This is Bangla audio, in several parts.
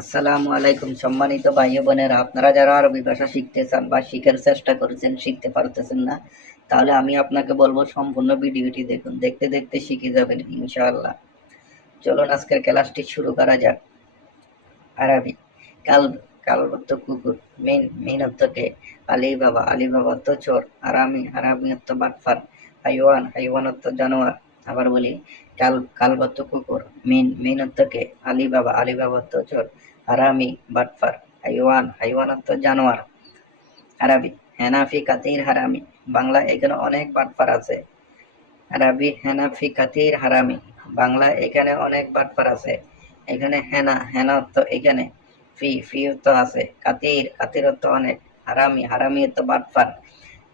আসসালামু আলাইকুম সম্মানিত ভাই ও বোনেরা, আপনারা যারা আরবি ভাষা শিখতে চান বা শিখার চেষ্টা করছেন, শিখতে পারতেছেন না, তাহলে আমি আপনাকে বলবো সম্পূর্ণ ভিডিওটি দেখুন। দেখতে দেখতে শিখে যাবেন ইনশাআল্লাহ। চলুন আজকের ক্লাসটি শুরু করা যাক। আরবি কালব, কালব অর্থ কুকুর। মিন অর্থ কে, আলী বাবা, আলী বাবা অর্থ চোর। হারামি, হারামি অর্থ বাটফার। হাইওয়ান, হাইওয়ান অর্থ জানোয়ার। আবার বলি, কালব অর্থ কুকুর। মিন অর্থ কে, আলী বাবা, আলী বাবা অর্থ চোর। হারামি, বাটফার। হাইওয়ান, হাইওয়ান অর্থ জানোয়ার। আরবি হেনাফি কাতির হারামি, বাংলা এখানে অনেক বাটফার আছে। আরবি হেনাফি কাতির হারামি, বাংলা এখানে অনেক বাটফার আছে। এখানে হেনা, হেনা অর্থ এখানে। ফি অর্থ আছে। কাতির, কাতির অর্থ অনেক। হারামি, হারামি অর্থ বাটফার।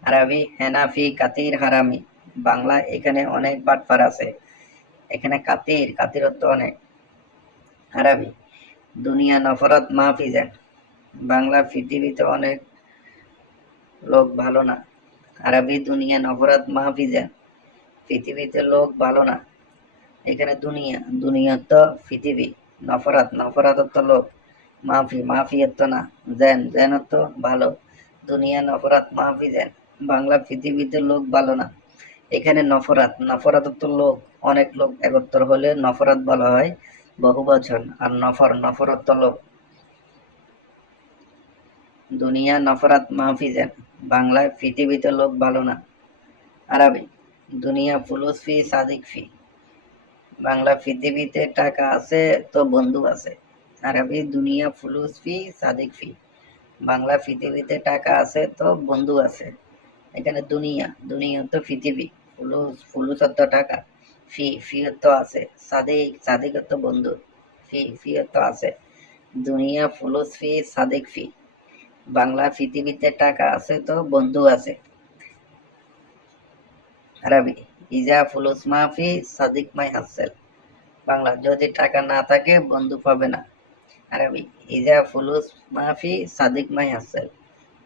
আরবি হেনাফি কাতির হারামি, বাংলা এখানে অনেক বাটফার আছে। এখানে কাতির, কাতির অর্থ অনেক। আরবি দুনিয়া নফরত মাহফিজেন, বাংলা পৃথিবীতে অনেক লোক ভালো না। আরবি দুনিয়া নফরত মাহফিজেন, পৃথিবীতে লোক ভালো না। এখানে দুনিয়া, দুনিয়া তো পৃথিবী। নফরাত, নফরাত তো লোক। মাফি, মাফি তো না। জেন, জেন তো ভালো। দুনিয়া নফরাত মাফি জেন, বাংলা পৃথিবীতে লোক ভালো না। এখানে নফরাত, নফরাত তো লোক, অনেক লোক একত্র হলে নফরাত বলা হয়, বহুবচন। আর নফর, নফরত তো লোক। দুনিয়া নফরাত মাফি জেন, বাংলায় পৃথিবীতে লোক ভালো না। আরবি দুনিয়া ফুলুস ফি সাদিক ফি, বাংলা পৃথিবীতে টাকা আছে তো বন্ধু আছে। আরবি দুনিয়া ফুলুস ফি সাদিক ফি, বাংলা পৃথিবীতে টাকা আছে তো বন্ধু আছে। এখানে দুনিয়া, দুনিয়া তো পৃথিবী। ফুলুস, ফুলুস অর্থ টাকা। ফি অর্থ আছে। সাদিক, সাদিক অর্থ বন্ধু। ফি অর্থ আছে। দুনিয়া ফুলুস ফি সাদিক ফি, বাংলা পৃথিবীতে টাকা আছে তো বন্ধু আছে। আরবি ইজা ফুলুস মাফি সাদিক মাই হাসেল, বাংলা যদি টাকা না থাকে বন্ধু পাবে না। আরবি ইজা ফুলুস মাফি সাদিক মাই হাসেল,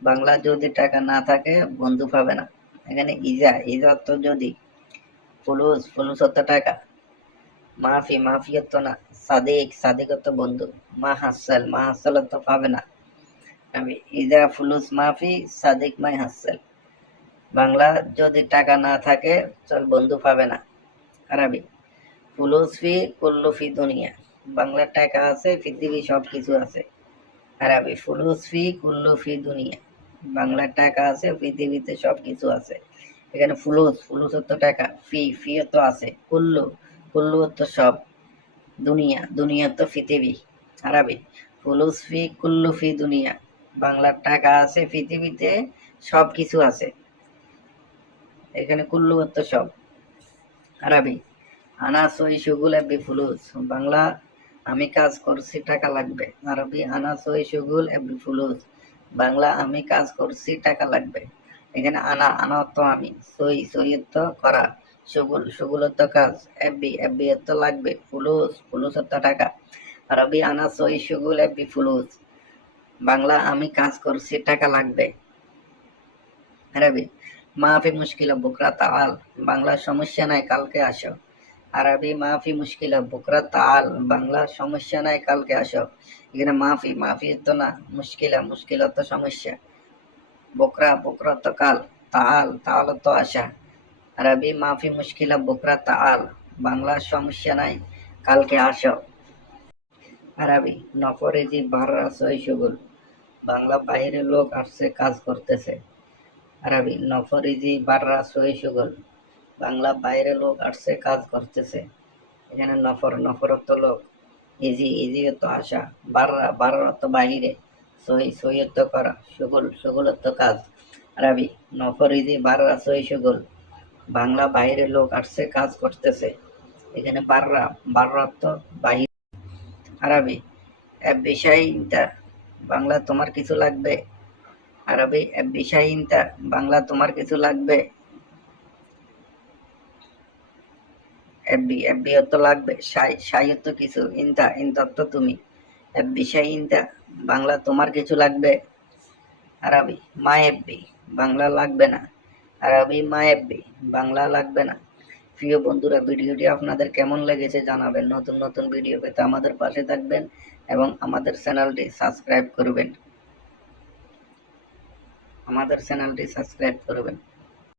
বাংলা যদি টাকা না থাকে বন্ধু পাবে না। এখানে ইজা, ইজা অর্থ যদি। ফুলুস, ফুলুস অর্থ টাকা। মাফি, মাফি অর্থ না। সাদিক, সাদিক অর্থ বন্ধু। মা হাসেল অর্থ পাবে না। আমি ইজা ফুলুস মাফি সাদিক মাই হাসেল, বাংলা যদি টাকা না থাকে চল বন্ধু পাবে না। আরবি ফুলুস ফি কুল্লু ফি দুনিয়া, বাংলা টাকা আছে পৃথিবী সব কিছু আছে। আরবি ফুলুস ফি কুল্লু ফি দুনিয়া, বাংলা টাকা আছে পৃথিবীতে সব কিছু আছে। এখানে ফুলুস, ফুলুস অর্থ টাকা। ফি অর্থ আছে। কুল্লু, কুল্লু অর্থ সব। দুনিয়া, দুনিয়া অর্থ পৃথিবী। আরবি ফুলুস ফি কুল্লু ফি দুনিয়া, বাংলা টাকা আছে পৃথিবীতে সব কিছু আছে। এখানে কুল্লু অর্থ সব। আরবি আনা সই সুগুল এবি ফুলুস, বাংলা আমি কাজ করছি টাকা লাগবে। আরবি আনা সই সুগুল এবি ফুলুস, বাংলা আমি কাজ করছি টাকা লাগবে। এখানে আনা, আনা অর্থ আমি। সই, সই অর্থ করা। সুগুল, সুগুল অর্থ কাজ। এবি, এবি অর্থ লাগবে। ফুলুস, ফুলুস অর্থ টাকা। আরবি আনা সই সুগুল এবি ফুলুস, বাংলা আমি কাজ করছি টাকা লাগবে। আরবি মাফি মুশকিলা বুকরা তাআল, বাংলা সমস্যা নাই কালকে আসো। আরবি মাফি মুশকিলা বুকরা তাআল, বাংলা সমস্যা নাই কালকে আসো। এখানে মাফি, মাফি তো না। মুশকিলা, মুশকিলা তো সমস্যা। বুকরা, বুকরা তো কাল। তাআল, তাআল তো আসা। আরবি মাফি মুশকিলা বুকরা তাআল, বাংলা সমস্যা নাই কালকে আসো। আরবি নফরেজি বাররা সই সুগুল, বাংলা বাইরে লোক আসছে কাজ করতেছে। আরবি নফরিজি বাররা সই সুগুল, বাংলা বাইরে লোক আসছে কাজ করতেছে। এখানে নফর, নফর অর্থ লোক। ইজি, ইজি অর্থ আসা। বাররা, বাররা অর্থ বাহিরে। সই, সই অর্থ করা। সুগুল, সুগুল অর্থ কাজ। আরবি নফর ইজি বাররা সই সুগুল, বাংলা বাইরে লোক আসছে কাজ করতেছে। এখানে বাররা, বাররা অর্থ বাহির। আরবি এক বিষয় ইন্তা, বাংলা তোমার কিছু লাগবে। আরবি এক বিষয় ইন্তা, বাংলা তোমার কিছু লাগবে। এফবি, এফবি অর্থ লাগবে। সাই, সাই অর্থ কিছু। ইন্তা, ইন্তা অর্থ তুমি। এফবি সাই ইন্তা, বাংলা তোমার কিছু লাগবে। আরবি মা এফবি, বাংলা লাগবে না। আরবি মা এফবি, বাংলা লাগবে না। প্রিয় বন্ধুরা, ভিডিওটি আপনাদের কেমন লেগেছে জানাবেন। নতুন নতুন ভিডিও পেতে আমাদের পাশে থাকবেন। এবং আমাদের চ্যানেলটি সাবস্ক্রাইব করবেন।